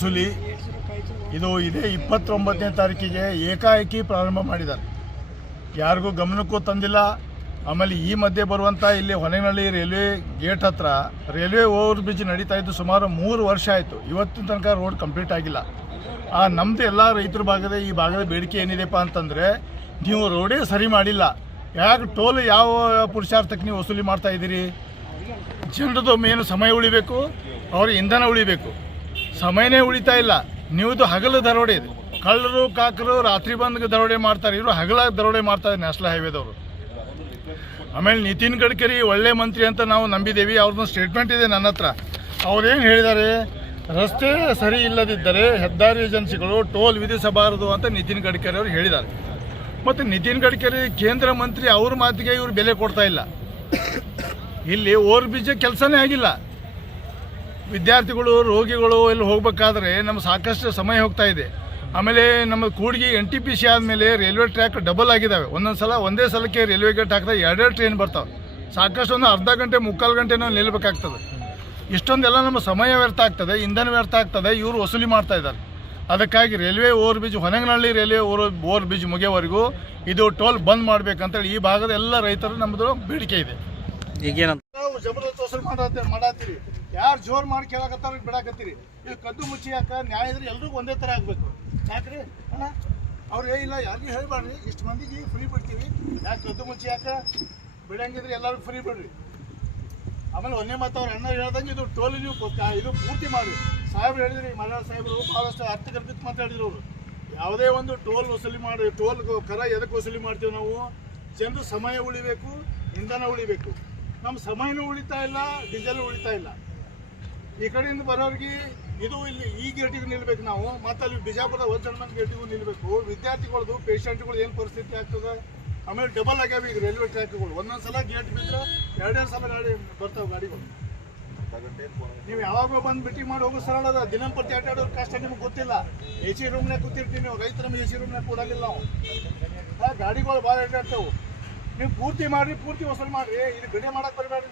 ವಸೂಲಿ ಇದು ಇದೇ 29ನೇ ತಾರೀಕಿಗೆ ಏಕಾಏಕಿ ಪ್ರಾರಂಭ ಮಾಡಿದ್ದಾರೆ. ಯಾರಿಗೂ ಗಮನಕ್ಕೂ ತಂದಿಲ್ಲ. ಆಮೇಲೆ ಈ ಮಧ್ಯೆ ಬರುವಂಥ ಇಲ್ಲಿ ಹೊನೆನಹಳ್ಳಿ ರೈಲ್ವೆ ಗೇಟ್ ಹತ್ರ ರೈಲ್ವೆ ಓವರ್ ಬ್ರಿಡ್ಜ್ ನಡೀತಾ ಇದ್ದು ಸುಮಾರು 3 ವರ್ಷ ಆಯಿತು. ಇವತ್ತಿನ ತನಕ ರೋಡ್ ಕಂಪ್ಲೀಟ್ ಆಗಿಲ್ಲ. ನಮ್ಮದು ಎಲ್ಲ ರೈತರ ಈ ಭಾಗದ ಬೇಡಿಕೆ ಏನಿದೆಪ್ಪ ಅಂತಂದರೆ, ನೀವು ರೋಡೇ ಸರಿ ಮಾಡಿಲ್ಲ, ಯಾಕೆ ಟೋಲ್ ಯಾವ ಪುರುಷಾರ್ಥಕ್ಕೆ ನೀವು ವಸೂಲಿ ಮಾಡ್ತಾ ಇದ್ದೀರಿ? ಜನರದು ಮೇನು ಸಮಯ ಉಳಿಬೇಕು, ಅವ್ರ ಇಂಧನ ಉಳಿಬೇಕು, ಸಮಯನೇ ಉಳಿತಾ ಇಲ್ಲ. ನೀವುದು ಹಗಲು ದರೋಡೆ ಇದೆ. ಕಳ್ಳರು ಕಾಕರು ರಾತ್ರಿ ಬಂದು ದರೋಡೆ ಮಾಡ್ತಾರೆ, ಇವರು ಹಗಲ ದರೋಡೆ ಮಾಡ್ತಾರೆ ನ್ಯಾಷನಲ್ ಹೈವೇದವರು. ಆಮೇಲೆ ನಿತಿನ್ ಗಡ್ಕರಿ ಒಳ್ಳೆ ಮಂತ್ರಿ ಅಂತ ನಾವು ನಂಬಿದ್ದೇವೆ. ಅವ್ರದ್ದು ಸ್ಟೇಟ್ಮೆಂಟ್ ಇದೆ ನನ್ನ ಹತ್ರ. ಅವ್ರೇನು ಹೇಳಿದ್ದಾರೆ, ರಸ್ತೆ ಸರಿ ಇಲ್ಲದಿದ್ದರೆ ಹೆದ್ದಾರಿ ಏಜೆನ್ಸಿಗಳು ಟೋಲ್ ವಿಧಿಸಬಾರದು ಅಂತ ನಿತಿನ್ ಗಡ್ಕರಿ ಅವರು ಹೇಳಿದ್ದಾರೆ. ಮತ್ತು ನಿತಿನ್ ಗಡ್ಕರಿ ಕೇಂದ್ರ ಮಂತ್ರಿ, ಅವ್ರ ಮಾತಿಗೆ ಇವರು ಬೆಲೆ ಕೊಡ್ತಾ ಇಲ್ಲ. ಇಲ್ಲಿ ಓವರ್ ಬ್ರಿಡ್ಜ್ ಕೆಲಸನೇ ಆಗಿಲ್ಲ. ವಿದ್ಯಾರ್ಥಿಗಳು ರೋಗಿಗಳು ಇಲ್ಲಿ ಹೋಗಬೇಕಾದ್ರೆ ನಮ್ಮ ಸಾಕಷ್ಟು ಸಮಯ ಹೋಗ್ತಾ ಇದೆ. ಆಮೇಲೆ ನಮ್ಮ ಕೂಡ್ಗಿ NTPC ಆದಮೇಲೆ ರೈಲ್ವೆ ಟ್ರ್ಯಾಕ್ ಡಬಲ್ ಆಗಿದ್ದಾವೆ. ಒಂದೇ ಸಲಕ್ಕೆ ರೈಲ್ವೆ ಗೇಟ್ ಹಾಕಿದ್ರೆ 2 ಟ್ರೈನ್ ಬರ್ತಾವೆ. ಸಾಕಷ್ಟು ಒಂದು ಅರ್ಧ ಗಂಟೆ 3/4 ಗಂಟೆ ನಾವು ನಿಲ್ಲಬೇಕಾಗ್ತದೆ. ಇಷ್ಟೊಂದೆಲ್ಲ ನಮ್ಮ ಸಮಯ ವ್ಯರ್ಥ ಆಗ್ತದೆ, ಇಂಧನ ವ್ಯರ್ಥ ಆಗ್ತದೆ. ಇವರು ವಸೂಲಿ ಮಾಡ್ತಾ ಇದ್ದಾರೆ. ಅದಕ್ಕಾಗಿ railway over bridge Honenahalli railway over bridge ಮುಗಿಯೋವರೆಗೂ ಇದು ಟೋಲ್ ಬಂದ್ ಮಾಡಬೇಕಂತೇಳಿ ಈ ಭಾಗದ ಎಲ್ಲ ರೈತರು ನಮ್ಮದು ಬೇಡಿಕೆ ಇದೆ. ಈಗೇನಂತ ನಾವು ಜಬರ್ದಸ್ತ್ ವಸೂಲಿ ಮಾಡತ್ತೀರಿ, ಯಾರು ಜೋರು ಮಾಡಿ ಕೇಳಕತ್ತಾರ ಬಿಡಾಕತ್ತೀರಿ. ಇದು ಕದ್ದು ಮುಚ್ಚಿ ಯಾಕೆ? ನ್ಯಾಯ ಇದ್ರೆ ಎಲ್ರಿಗೂ ಒಂದೇ ಥರ ಆಗಬೇಕು. ಯಾಕ್ರಿ ಅಣ್ಣ? ಅವ್ರು ಇಲ್ಲ ಯಾರಿಗೂ ಹೇಳ್ಬಾರ್ರಿ, ಇಷ್ಟು ಮಂದಿಗೆ ಫ್ರೀ ಬಿಡ್ತೀವಿ, ಯಾಕೆ ಕದ್ದು ಮುಚ್ಚಿ ಯಾಕೆ? ಬಿಡಂಗಿದ್ರೆ ಎಲ್ಲರಿಗೂ ಫ್ರೀ ಬಿಡ್ರಿ. ಆಮೇಲೆ ಒಂದೇ ಮತ್ತು ಅವ್ರ ಅಣ್ಣ ಹೇಳ್ದಂಗೆ ಇದು ಟೋಲ್ ನೀವು ಇದು ಪೂರ್ತಿ ಮಾಡಿ. ಸಾಹೇಬ್ರು ಹೇಳಿದ್ರಿ, ಮಲ್ಲಾಳ್ ಸಾಹೇಬರು ಭಾಳಷ್ಟು ಅರ್ಥಗರ್ಭಿತ ಮಾತಾಡಿದ್ರು. ಅವರು ಯಾವುದೇ ಒಂದು ಟೋಲ್ ವಸೂಲಿ ಮಾಡಿ, ಟೋಲ್ ಕರ ಎದಕ್ಕೆ ವಸೂಲಿ ಮಾಡ್ತೀವಿ ನಾವು? ಜನರು ಸಮಯ ಉಳಿಬೇಕು, ಇಂಧನ ಉಳಿಬೇಕು. ನಮ್ಮ ಸಮಯನೂ ಉಳಿತಾ ಇಲ್ಲ, ಡೀಸೆಲ್ ಉಳಿತಾ ಇಲ್ಲ. ಈ ಕಡೆಯಿಂದ ಬರೋರಿಗೆ ಇದು ಇಲ್ಲಿ ಈ ಗೇಟಿಗೆ ನಿಲ್ಬೇಕು ನಾವು, ಮತ್ತು ಅಲ್ಲಿ ಬಿಜಾಪುರದ ವಜ್ರಮನ್ ಗೇಟಿಗೂ ನಿಲ್ಬೇಕು. ವಿದ್ಯಾರ್ಥಿಗಳದ್ದು ಪೇಷಂಟ್ಗಳು ಏನು ಪರಿಸ್ಥಿತಿ ಆಗ್ತದೆ. ಆಮೇಲೆ ಡಬಲ್ ಆಗ್ಯಾವ ಈಗ ರೈಲ್ವೆ ಟ್ರ್ಯಾಕ್ಗಳು. ಒಂದೊಂದು ಸಲ ಗೇಟ್ ಬಿದ್ದರೆ 2 ಸಲ ಗಾಡಿ ಬರ್ತಾವೆ ಗಾಡಿಗಳು. ನೀವು ಯಾವಾಗ ಬಂದು ಮೀಟಿಂಗ್ ಮಾಡಿ ಹೋಗೋ ಸರಳ ಅದ. ದಿನಂಪ್ರತಿ ಅಡ್ಡಾಡೋರು ಕಷ್ಟ ನಿಮ್ಗೆ ಗೊತ್ತಿಲ್ಲ. AC ರೂಮ್ನಾಗ ಕೂತಿರ್ತೀವಿ ನೀವು, ರೈತರ ನಮಗೆ AC ರೂಮ್ನಾಗ ಕೊಡೋಂಗಿಲ್ಲ ನಾವು. ಗಾಡಿಗಳು ಭಾಳ ಅಡ್ಡಾಡ್ತಾವೆ. ನೀವು ಪೂರ್ತಿ ಮಾಡಿರಿ, ಪೂರ್ತಿ ವಸೂಲಿ ಮಾಡಿರಿ. ಇದು ಗಡಿ ಮಾಡಕ್ಕೆ ಬರಬೇಡ್ರಿ.